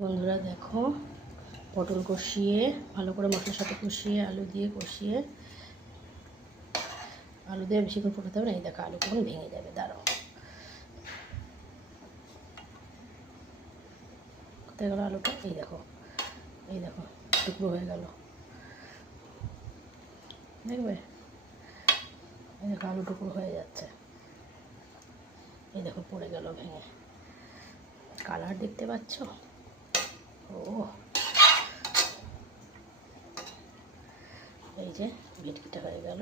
বন্ধুরা দেখো, পটল কষিয়ে ভালো করে মশলার সাথে কষিয়ে আলু দিয়ে কষিয়ে, আলু দিয়ে বেশিক্ষণ ফোটাতে হবে না। এই দেখো আলু কখন ভেঙে যাবে, দাঁড়াও। কোথায় গেল আলুটা? এই দেখো, এই দেখো টুকরো হয়ে গেল, দেখবে? এই দেখো আলু টুকরো হয়ে যাচ্ছে, এই দেখো পড়ে গেল ভেঙে। কালার দেখতে পাচ্ছ? ও এই যে ভেটকিটা হয়ে গেল।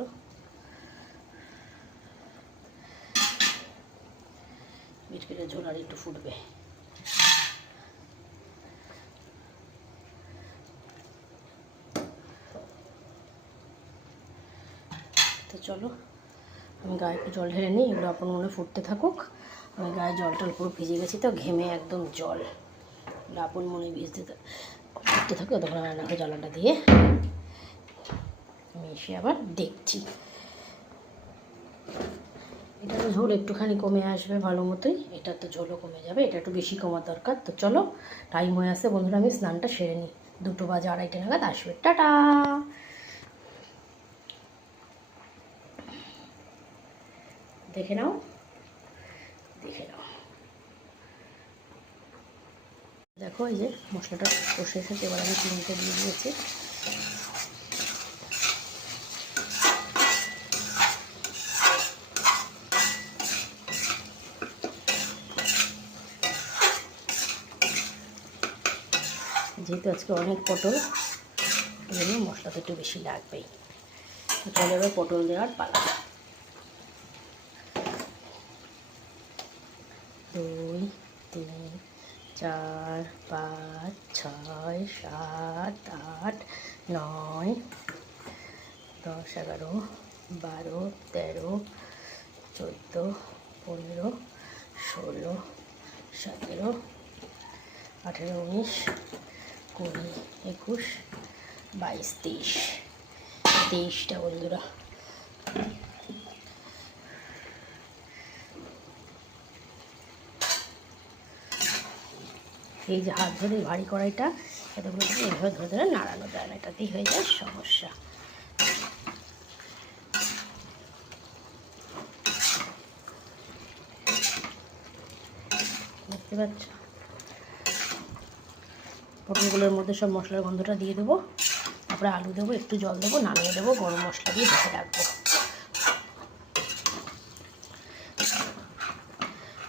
ভেটকিটা ঝোল আর একটু ফুটবে। তো চলো আমি গায়ে একটু জল ঢেলে নিই, এগুলো আপন মনে ফুটতে থাকুক। আমি গায়ে জলটা পুরো ভিজে গেছি, তো ঘেমে একদম জল, আপন মনে ফুটতে থাকুক। তখন রান্নাঘরে জ্বালাটা দিয়ে আমি এসে আবার দেখছি। এটা তো ঝোল একটুখানি কমে আসবে ভালো মতোই, এটা তো ঝোলও কমে যাবে, এটা একটু বেশি কমার দরকার। তো চলো টাইম হয়ে আসছে বন্ধুরা, আমি স্নানটা সেরে নিই। 2 বাজে 2:30 নাগাদ আসবে। টাটা। দেখে নাও, দেখে নাও। দেখো এই যে মশলাটা কষে এসেছে, এবার আমি চিনিটা দিয়ে দিয়েছি। যেহেতু আজকে অনেক পটল, এই জন্য মশলাটা একটু বেশি লাগবেই। চলে এবার পটল দেওয়ার পালা। 2 3 4 5 6 7 8 9 10 11 12 13 14 15 16 17 18 19 20 21 22 23টা বন্ধুরা। এই যে হাত ধরে ভারী কড়াইটা, এতগুলো এইভাবে ধরে ধরে নাড়ানো যায় না, এটাতেই হয়ে যায় সমস্যা। দেখতে পাচ্ছ? পটলগুলোর মধ্যে সব মশলার গন্ধটা দিয়ে দেবো, তারপরে আলু দেবো, একটু জল দেবো, নামিয়ে দেবো, গরম মশলা দিয়ে ঢেকে রাখবো।